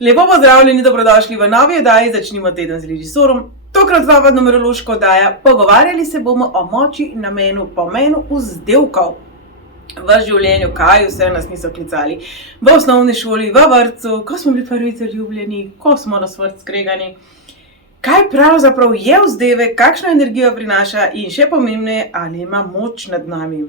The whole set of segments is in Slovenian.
Lepo pozdravljeni, dobrodošli v novi oddaji Začnimo teden z režisorom. Tokrat nova numerološka oddaja. Pogovarjali se bomo o moči, namenu, pomenu vzdevkov v življenju, kaj vse nas niso klicali. V osnovni šoli, v vrtcu, ko smo bili prvič zaljubljeni, ko smo na smrt skregani. Kaj pravzaprav je vzdevek, kakšno energijo prinaša in še pomembneje, ali ima moč nad nami.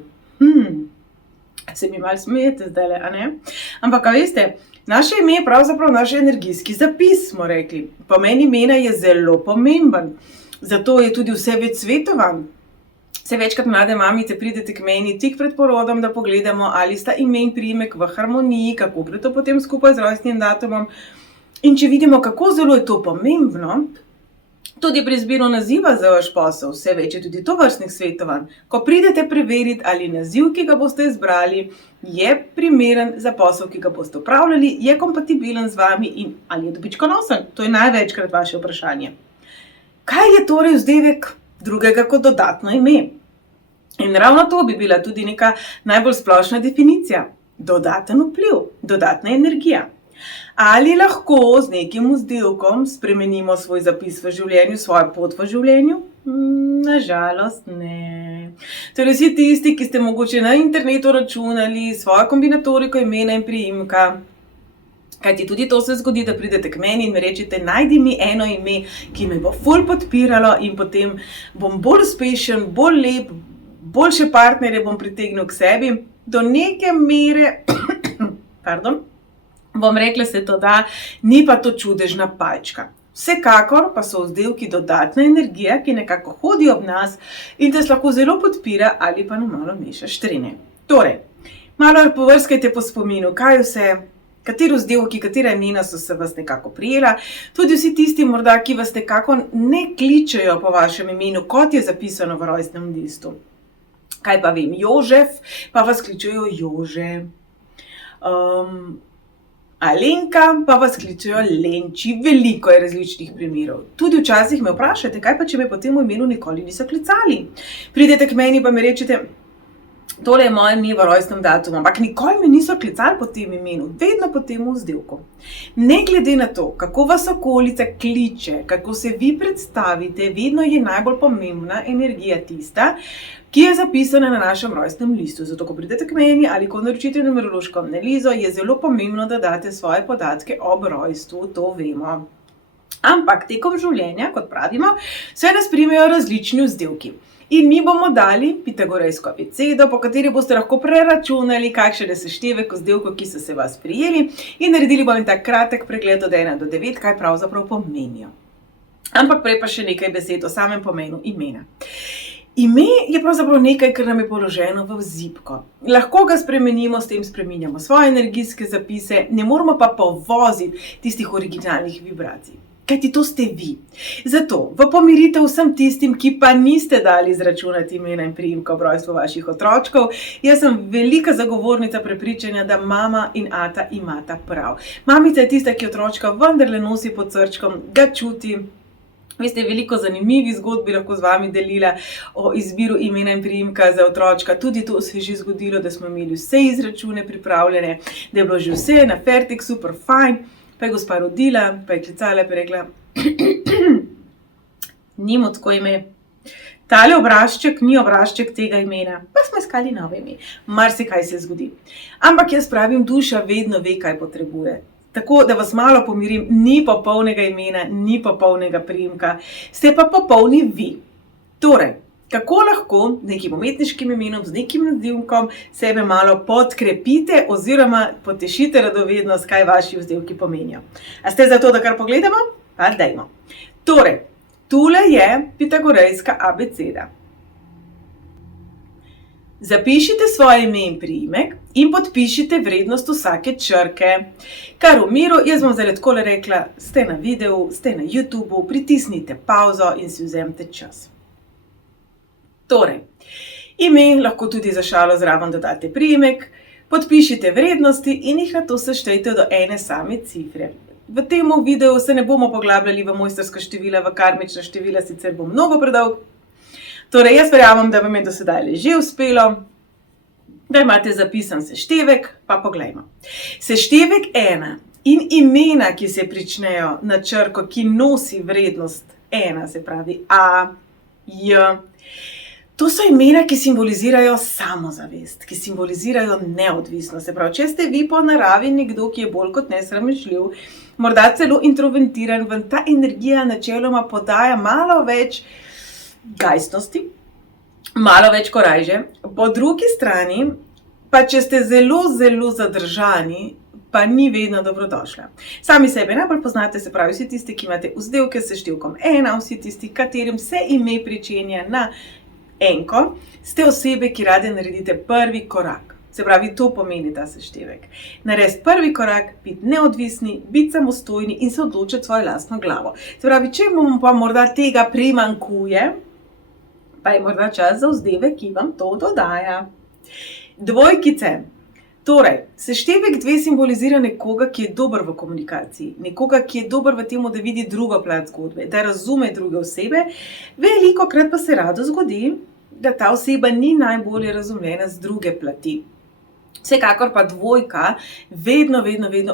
Se mi malo smejete zdajle, a ne? Ampak, a veste, naše ime je pravzaprav naš energijski zapis, smo rekli. Pomen imena je zelo pomemben, zato je tudi vse več svetovanj. Vse večkrat mlade mamice pridete k meni tik pred porodom, da pogledamo, ali sta ime in priimek v harmoniji, kako gre to potem skupaj z rojstnim datumom. In če vidimo, kako zelo je to pomembno, tudi pri izbiru naziva za vaš posel, vse več je tudi tovrstnih svetovanj. Ko pridete preveriti, ali naziv, ki ga boste izbrali, je primeren za posel, ki ga boste opravljali, je kompatibilen z vami in ali je dobičkonosen. To je največkrat vaše vprašanje. Kaj je torej vzdevek drugega kot dodatno ime? In ravno to bi bila tudi neka najbolj splošna definicija. Dodaten vpliv, dodatna energija. Ali lahko z nekim vzdevkom spremenimo svoj zapis v življenju, svojo pot v življenju? Nažalost ne. Torej vsi tisti, ki ste mogoče na internetu računali svojo kombinatoriko imena in priimka, kajti tudi to se zgodi, da pridete k meni in mi rečete, najdi mi eno ime, ki me bo ful podpiralo in potem bom bolj uspešen, bolj lep, boljše partnerje bom pritegnil k sebi. Do neke mere, bom rekla, se to da, ni pa to čudežna palčka. Vsekakor pa so vzdevki dodatna energija, ki nekako hodi ob nas in te lahko zelo podpira ali pa nam malo meša štrene. Torej, malo povrskajte po spominu, kaj vse, kateri vzdevki, katera imena so se vas nekako prijela, tudi vsi tisti morda, ki vas nekako ne kličejo po vašem imenu, kot je zapisano v rojstnem listu. Kaj pa vem, Jožef, pa vas kličejo Jože. Alenka, pa vas kličejo Lenči, veliko je različnih primerov. Tudi včasih me vprašate, kaj pa če me po tem imenu nikoli niso klicali. Pridete k meni pa mi rečete, tole je moje ime v rojstnem datumu, ampak nikoli me niso klicali po tem imenu, vedno po tem vzdevku. Ne glede na to, kako vas okolica kliče, kako se vi predstavite, vedno je najbolj pomembna energija tista, ki je zapisana na našem rojstnem listu. Zato, ko pridete k meni ali ko naročite numerološko analizo, je zelo pomembno, da date svoje podatke ob rojstvu, to vemo. Ampak tekom življenja, kot pravimo, se nas primejo različni vzdevki. In mi bomo dali pitagorejsko abecedo, po kateri boste lahko preračunali, kakšen je seštevek vzdevkov, ki so se vas prijeli, in naredili bomo tak kratek pregled od 1 do 9, kaj pravzaprav pomenijo. Ampak prej pa še nekaj besed o samem pomenu imena. Ime je pravzaprav nekaj, kar nam je položeno v zibko. Lahko ga spremenimo, s tem spreminjamo svoje energijske zapise, ne moramo pa povoziti tistih originalnih vibracij. Kajti to ste vi. Zato, v pomiritev vsem tistim, ki pa niste dali izračunati imena in priimka ob rojstvu vaših otročkov, jaz sem velika zagovornica prepričanja, da mama in ata imata prav. Mamica je tista, ki otročka vendarle nosi pod srčkom, ga čuti. Veste, veliko zanimivih zgodb bi lahko z vami delila o izbiru imena in priimka za otročka. Tudi to se je že zgodilo, da smo imeli vse izračune pripravljene, da je bilo že vse na fertik, super fajn. Pa je gospa rodila, pa je klicala, pa je rekla, nimo tako ime. Tale obrazček ni obrazček tega imena, pa smo iskali novo ime. Marsikaj se zgodi. Ampak jaz pravim, duša vedno ve, kaj potrebuje. Tako, da vas malo pomirim, ni popolnega imena, ni popolnega priimka, ste pa popolni vi. Torej, kako lahko nekim umetniškim imenom, z nekim nazivkom sebe malo podkrepite oziroma potešite radovednost, kaj vaši vzdevki pomenijo. A ste za to, da kar pogledamo? Pa dajmo. Torej, tule je pitagorejska abeceda. Zapišite svoje ime in priimek in podpišite vrednost vsake črke. Kar v miru, jaz bom zdaj takole rekla, ste na videu, ste na YouTubeu, pritisnite pauzo in si vzemite čas. Torej, ime lahko tudi za šalo zraven dodate priimek, podpišite vrednosti in jih nato seštejte do ene same cifre. V tem videu se ne bomo poglabljali v mojstrska števila, v karmična števila, sicer bo mnogo predolg. Torej, jaz verjamem, da vam je do sedaj že uspelo, da imate zapisan seštevek, pa poglejmo. Seštevek 1 in imena, ki se pričnejo na črko, ki nosi vrednost 1, se pravi A, J. To so imena, ki simbolizirajo samozavest, ki simbolizirajo neodvisnost. Se pravi, če ste vi po naravi nekdo, ki je bolj kot nesramežljiv, morda celo introventiran, vam ta energija načeloma podaja malo več gajstnosti, malo več korajže. Po drugi strani, pa če ste zelo, zelo zadržani, pa ni vedno dobrodošla. Sami sebe najbolj poznate, se pravi, vsi tisti, ki imate vzdevke s številkom 1, vsi tisti, katerim se ime pričenja na enko, ste osebe, ki rade naredite prvi korak. Se pravi, to pomeni ta seštevek. Narediti prvi korak, biti neodvisni, biti samostojni in se odločiti svojo lastno glavo. Se pravi, če vam pa morda tega primanjkuje, pa je morda čas za vzdevek, ki vam to dodaja. Dvojkice. Torej, seštevek 2 simbolizira nekoga, ki je dober v komunikaciji, nekoga, ki je dober v tem, da vidi drugo plat zgodbe, da razume druge osebe. Velikokrat pa se rado zgodi, da ta oseba ni najbolje razumljena z druge plati. Vsekakor pa dvojka vedno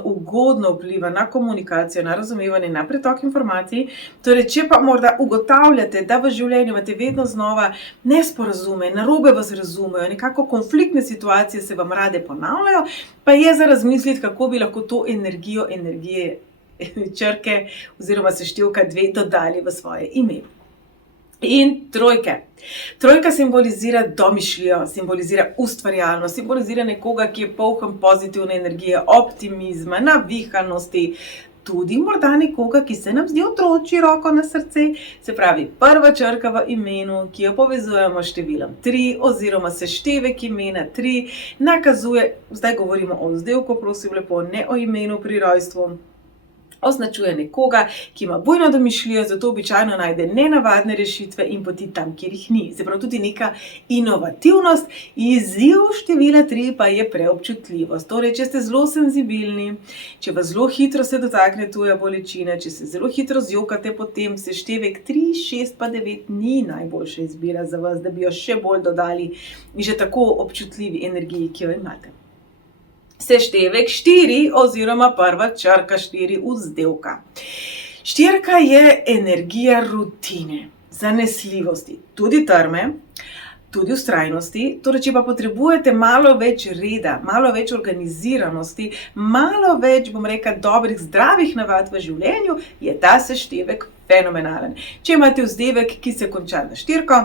ugodno vpliva na komunikacijo, na razumevanje, na pretok informacij. Torej, če pa morda ugotavljate, da v življenju imate vedno znova nesporazume, narobe vas razumejo, nekako konfliktne situacije se vam rade ponavljajo, pa je za razmisliti, kako bi lahko to energije črke oziroma seštevka 2 dodali v svoje ime. In trojke. Trojka simbolizira domišljijo, simbolizira ustvarjalnost, simbolizira nekoga, ki je poln pozitivne energije, optimizma, navihanosti, tudi morda nekoga, ki se nam zdi otročji roko na srce. Se pravi, prva črka v imenu, ki jo povezujemo s številom 3 oziroma seštevek imena 3, nakazuje, zdaj govorimo o vzdevku, prosim lepo, ne o imenu pri rojstvu, označuje nekoga, ki ima bujno domišljijo, zato običajno najde nenavadne rešitve in poti tam, kjer jih ni. Se pravi, tudi neka inovativnost. Izziv števila 3 pa je preobčutljivost. Torej, če ste zelo senzibilni, če vas zelo hitro se dotakne tuja bolečina, če se zelo hitro zjokate, potem seštevek 3, 6 pa 9 ni najboljša izbira za vas, da bi jo še bolj dodali že tako občutljivi energiji, ki jo imate. Seštevek 4 oziroma prva črka 4 vzdevka. Štirka je energija rutine, zanesljivosti, tudi trme, tudi vztrajnosti. Torej, če pa potrebujete malo več reda, malo več organiziranosti, malo več, bom rekla, dobrih, zdravih navad v življenju, je ta seštevek fenomenalen. Če imate vzdevek, ki se konča na 4,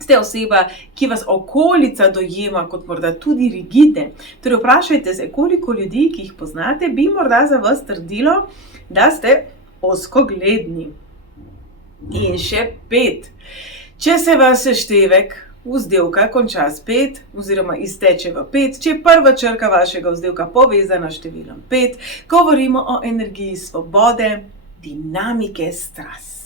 ste oseba, ki vas okolica dojema kot morda tudi rigidne. Torej, vprašajte se, koliko ljudi, ki jih poznate, bi morda za vas trdilo, da ste ozkogledni. In še 5. Če se vas seštevek vzdevka konča s 5 oziroma izteče v 5, če je prva črka vašega vzdevka povezana s številom 5, govorimo o energiji svobode, dinamike, strasti.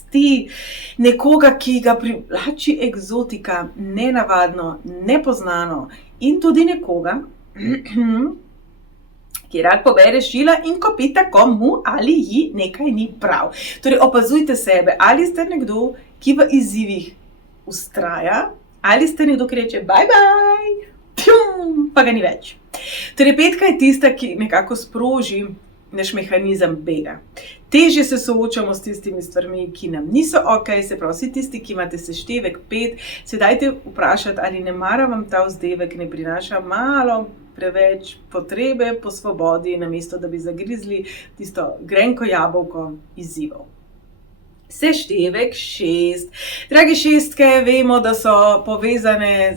Nekoga, ki ga privlači egzotika, nenavadno, nepoznano in tudi nekoga, ki rad pobere šila in kopita, ko mu ali ji nekaj ni prav. Torej, opazujte sebe, ali ste nekdo, ki v izzivih vztraja, ali ste nekdo, ki reče bye bye, pa ga ni več. Torej, 5 je tista, ki nekako sproži naš mehanizem bega. Težje se soočamo s tistimi stvarmi, ki nam niso okej, se pravi, vsi tisti, ki imate seštevek 5, se dajte vprašati, ali ne mara vam ta vzdevek ne prinaša malo preveč potrebe po svobodi, namesto da bi zagrizli tisto grenko jabolko izzivov. Seštevek 6. Dragi šestke, vemo, da so povezane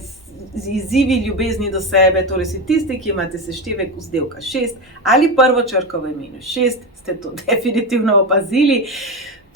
z izzivi ljubezni do sebe, torej si tisti, ki imate seštevek vzdevka 6 ali prvo črko v imenu 6, ste to definitivno opazili.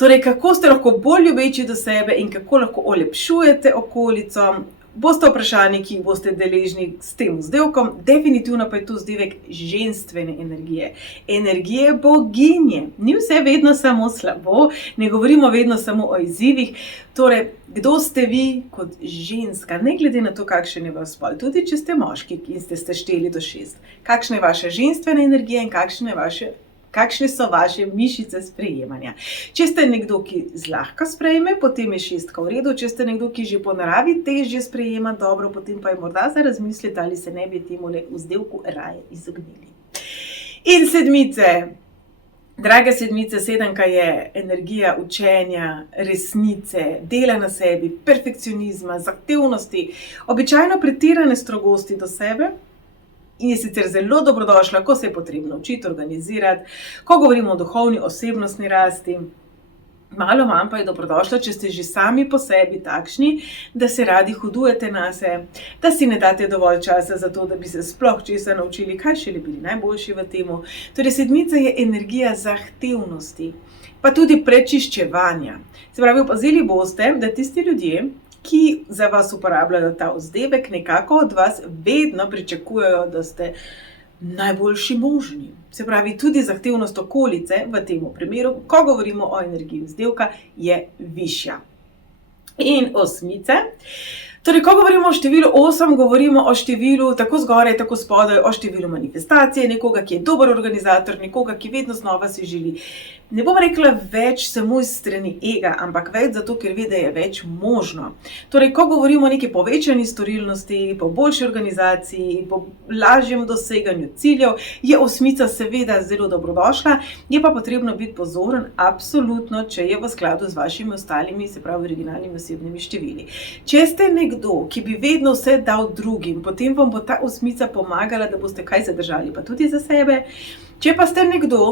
Torej, kako ste lahko bolj ljubeči do sebe in kako lahko olepšujete okolico, boste vprašani, ki jih boste deležni s tem vzdevkom. Definitivno pa je to vzdevek ženstvene energije. Energije boginje. Ni vse vedno samo slabo, ne govorimo vedno samo o izzivih. Torej, kdo ste vi kot ženska, ne glede na to, kakšen je vaš spol, tudi če ste moški in ste sešteli do 6. Kakšna je vaša ženstvena energija in kakšne so vaše mišice sprejemanja. Če ste nekdo, ki zlahka sprejme, potem je 6 v redu. Če ste nekdo, ki že po naravi težje sprejema dobro, potem pa je morda za razmisliti, ali se ne bi temu vzdevku raje izognili. In 7. Drage sedmice, sedemka je energija učenja, resnice, dela na sebi, perfekcionizma, zahtevnosti, običajno pretirane strogosti do sebe in je sicer zelo dobrodošla, ko se je potrebno učiti, organizirati, ko govorimo o duhovni osebnostni rasti. Malo manj pa je dobrodošla, če ste že sami po sebi takšni, da se radi hudujete nase, da si ne date dovolj časa za to, da bi se sploh česa naučili, kaj šele bili najboljši v temu. Torej, sedmica je energija zahtevnosti, pa tudi prečiščevanja. Se pravi, opazili boste, da tisti ljudje, ki za vas uporabljajo ta vzdevek, nekako od vas vedno pričakujejo, da ste najboljši možni. Se pravi, tudi zahtevnost okolice v tem primeru, ko govorimo o energiji vzdevka, je višja. In osmice. Torej, ko govorimo o številu 8, govorimo o številu tako zgoraj, tako spodaj, o številu manifestacije, nekoga, ki je dober organizator, nekoga, ki vedno znova si želi. Ne bom rekla več samo iz strani ega, ampak več zato, ker ve, da je več možno. Torej, ko govorimo o neki povečani storilnosti, po boljši organizaciji, po lažjem doseganju ciljev, je osmica seveda zelo dobrodošla, je pa potrebno biti pozoren absolutno, če je v skladu z vašimi ostalimi, se pravi originalnimi osebnimi števili. Če ste nekdo, ki bi vedno vse dal drugim, potem vam bo ta osmica pomagala, da boste kaj zadržali, pa tudi za sebe. Če pa ste nekdo,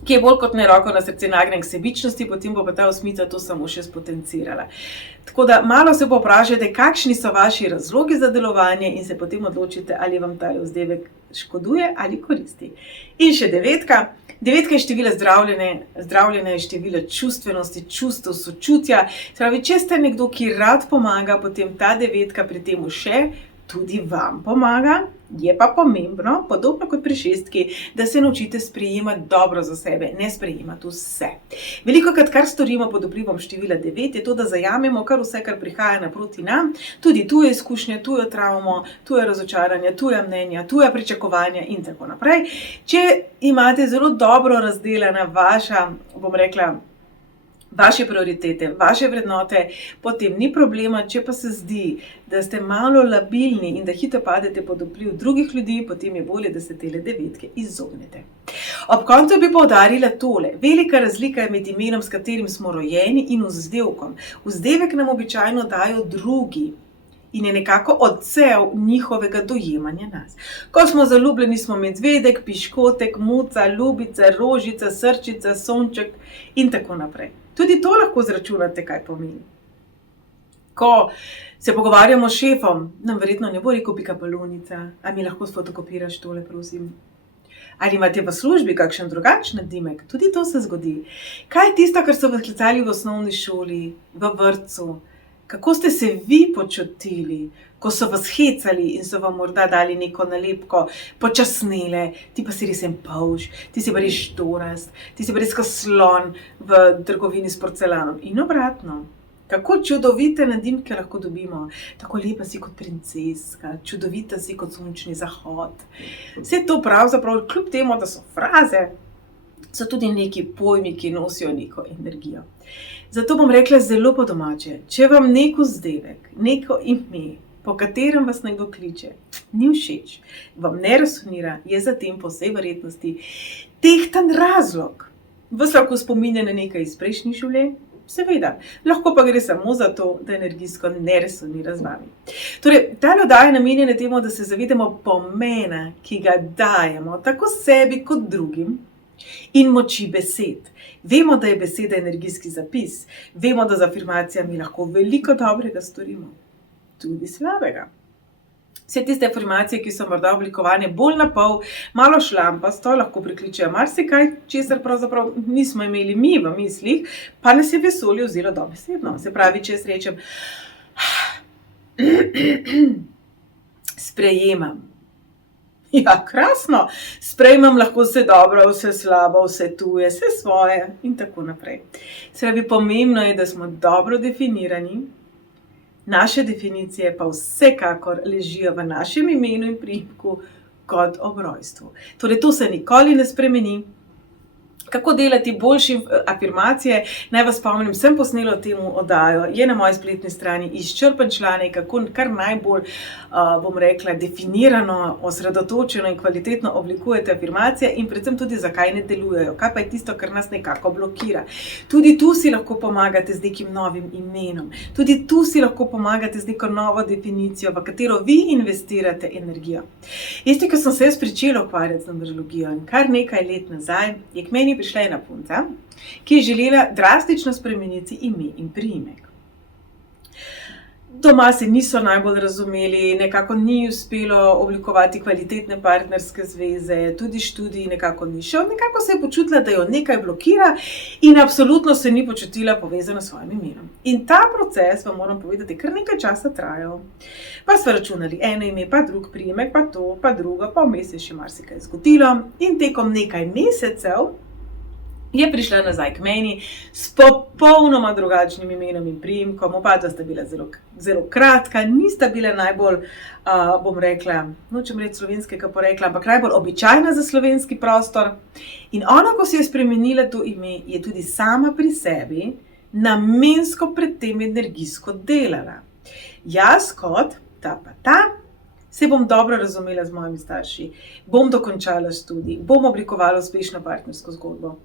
ki je bolj kot ne roko na srce nagnjen k sebičnosti, potem bo pa ta osmica to samo še spotencirala. Tako da malo se vprašajte, kakšni so vaši razlogi za delovanje in se potem odločite, ali vam ta vzdevek škoduje ali koristi. In še devetka. Devetka je število zdravljenja je število čustvenosti, čustev, sočutja. Se pravi, če ste nekdo, ki rad pomaga, potem ta devetka pri tem še tudi vam pomaga. Je pa pomembno, podobno kot pri šestki, da se naučite sprejemati dobro za sebe, ne sprejemati vse. Velikokrat, kar storimo pod vplivom števila 9, je to, da zajamemo kar vse, kar prihaja naproti nam, tudi tuje izkušnje, tujo travmo, tuje razočaranje, tuja mnenja, tuja pričakovanja in tako naprej. Če imate zelo dobro razdeljena vaše prioritete, vaše vrednote, potem ni problema. Če pa se zdi, da ste malo labilni in da hitro padete pod vpliv drugih ljudi, potem je bolje, da se tele devetke izognete. Ob koncu bi poudarila tole. Velika razlika je med imenom, s katerim smo rojeni, in vzdevkom. Vzdevek nam običajno dajo drugi in je nekako odsev njihovega dojemanja nas. Ko smo zaljubljeni, smo medvedek, piškotek, muca, ljubica, rožica, srčica, sonček in tako naprej. Tudi to lahko zračunate, kaj pomeni. Ko se pogovarjamo s šefom, nam verjetno ne bo rekel pikapalonica, a mi lahko sfotokopiraš tole, prosim. Ali imate v službi kakšen drugačen nadimek? Tudi to se zgodi. Kaj je tisto, kar so vas klicali v osnovni šoli, v vrtcu? Kako ste se vi počutili, ko so vas hecali in so vam morda dali neko nalepko, počasnele, ti pa si res en polž, ti si pa res štorast, ti si pa res kot slon v trgovini s porcelanom. In obratno, kako čudovite nadimke lahko dobimo. Tako lepa si kot princeska, čudovita si kot sončni zahod. Vse to pravzaprav, kljub temu, da so fraze, so tudi neki pojmi, ki nosijo neko energijo. Zato bom rekla zelo po domače, če vam neko vzdevek, neko ime, po katerem vas nekdo kliče, ni všeč, vam ne resonira, je za tem po vsej verjetnosti tehten razlog. Vas lahko spominja na nekaj iz prejšnjih življenj? Seveda, lahko pa gre samo za to, da energijsko ne resonira z vami. Torej, ta oddaja je namenjena temu, da se zavedamo pomena, ki ga dajemo tako sebi kot drugim, in moči besed. Vemo, da je beseda energijski zapis. Vemo, da z afirmacijami lahko veliko dobrega storimo. Tudi slabega. Vse tiste afirmacije, ki so morda oblikovane bolj na pol, malo šlampasto, lahko prikličejo marsikaj, česar pravzaprav nismo imeli mi v mislih, pa nas je vesolje vzelo dobesedno. Se pravi, če jaz rečem, sprejemam. Ja, krasno. Sprejmem lahko vse dobro, vse slabo, vse tuje, vse svoje in tako naprej. Se pravi, pomembno je, da smo dobro definirani, naše definicije pa vsekakor ležijo v našem imenu in priimku kot ob rojstvu. Torej, to se nikoli ne spremeni. Kako delati boljše afirmacije. Naj vas spomnim, sem posnela temu oddajo, je na moji spletni strani izčrpen članek, kako kar najbolj, bom rekla, definirano, osredotočeno in kvalitetno oblikujete afirmacije in predvsem tudi, zakaj ne delujejo, kaj pa je tisto, kar nas nekako blokira. Tudi tu si lahko pomagate z nekim novim imenom, tudi tu si lahko pomagate z neko novo definicijo, v katero vi investirate energijo. Veste, ko sem se jaz pričela ukvarjati z numerologijo in kar nekaj let nazaj, je k meni prišla ena punca, ki je želela drastično spremeniti ime in priimek. Doma se niso najbolj razumeli, nekako ni uspelo oblikovati kvalitetne partnerske zveze, tudi študij nekako ni šel, nekako se je počutila, da jo nekaj blokira in absolutno se ni počutila povezana s svojim imenom. In ta proces, vam moram povedati, kar nekaj časa trajal. Pa smo računali eno ime, pa drug priimek, pa to, pa drugo, pa vmes je še marsikaj zgodilo in tekom nekaj mesecev je prišla nazaj k meni s popolnoma drugačnim imenom in priimkom. Oba sta bila zelo kratka, nista bila najbolj, bom rekla, nočem reči slovenskega porekla, ampak najbolj običajna za slovenski prostor. In ona, ko si je spremenila to ime, je tudi sama pri sebi namensko pred tem energijsko delala. Jaz kot ta pa ta se bom dobro razumela z mojimi starši, bom dokončala študij, bom oblikovala uspešno partnersko zgodbo.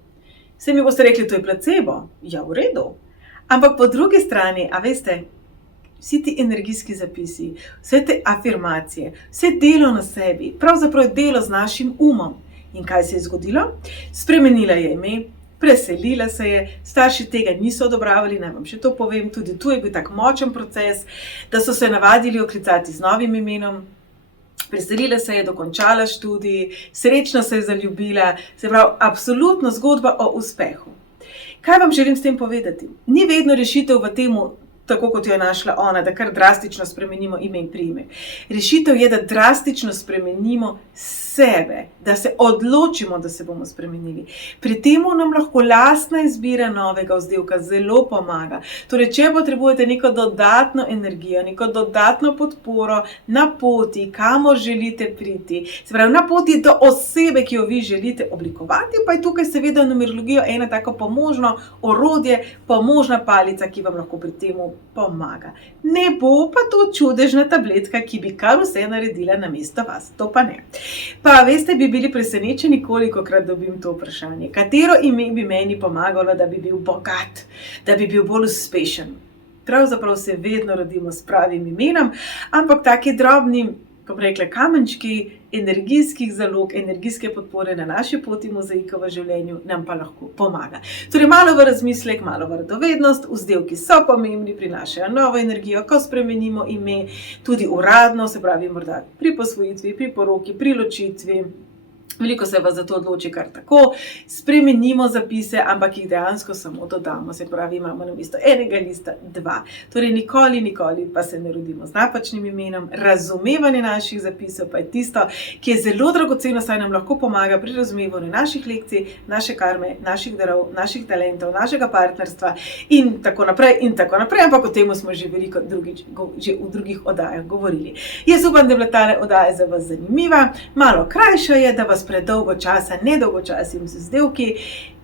Vse mi boste rekli, to je placebo. Ja, v redu. Ampak po drugi strani, a veste, vsi ti energijski zapisi, vse te afirmacije, vse delo na sebi, pravzaprav delo z našim umom. In kaj se je zgodilo? Spremenila je ime, preselila se je, starši tega niso odobravali, naj vam še to povem, tudi tu je bil tak močen proces, da so se navadili oklicati z novim imenom. Preselila se je, dokončala študij, srečno se je zaljubila, se pravi, absolutno zgodba o uspehu. Kaj vam želim s tem povedati? Ni vedno rešitev v temu, tako kot jo je našla ona, da kar drastično spremenimo ime in priimek. Rešitev je, da drastično spremenimo sebe, da se odločimo, da se bomo spremenili. Pri temu nam lahko lastna izbira novega vzdevka zelo pomaga. Torej, če potrebujete neko dodatno energijo, neko dodatno podporo na poti, kamor želite priti, se pravi, na poti do osebe, ki jo vi želite oblikovati, pa je tukaj seveda numerologija ena tako pomožno orodje, pomožna palica, ki vam lahko pri temu pomaga. Ne bo pa to čudežna tabletka, ki bi kar vse naredila namesto vas. To pa ne. Pa veste, bi bili presenečeni, kolikokrat dobim to vprašanje. Katero ime bi meni pomagalo, da bi bil bogat, da bi bil bolj uspešen? Pravzaprav se vedno rodimo s pravim imenom, ampak taki drobni, bom rekla, kamenčki energijskih zalog, energijske podpore na naši poti mozaika v življenju nam pa lahko pomaga. Torej, malo v razmislek, malo v radovednost, vzdevki so pomembni, prinašajo novo energijo, ko spremenimo ime, tudi uradno, se pravi morda pri posvojitvi, pri poroki, pri ločitvi. Veliko se vas za to odloči kar tako, spremenimo zapise, ampak jih dejansko samo dodamo, se pravi, imamo namesto enega lista dva. Torej, nikoli pa se ne rodimo z napačnim imenom. Razumevanje naših zapisov pa je tisto, ki je zelo dragoceno, saj nam lahko pomaga pri razumevanju naših lekcij, naše karme, naših darov, naših talentov, našega partnerstva in tako naprej, ampak o tem smo že veliko že v drugih oddajah govorili. Jaz upam, da je bila ta oddaja za vas zanimiva, malo krajša je, da vas predolgo časa ne dolgočasim z vzdevki,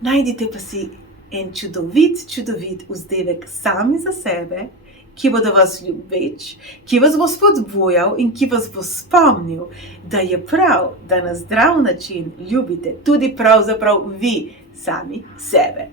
najdite pa si en čudovit vzdevek sami za sebe, ki bo do vas ljubeč, ki vas bo spodbujal in ki vas bo spomnil, da je prav, da na zdrav način ljubite tudi pravzaprav vi sami sebe.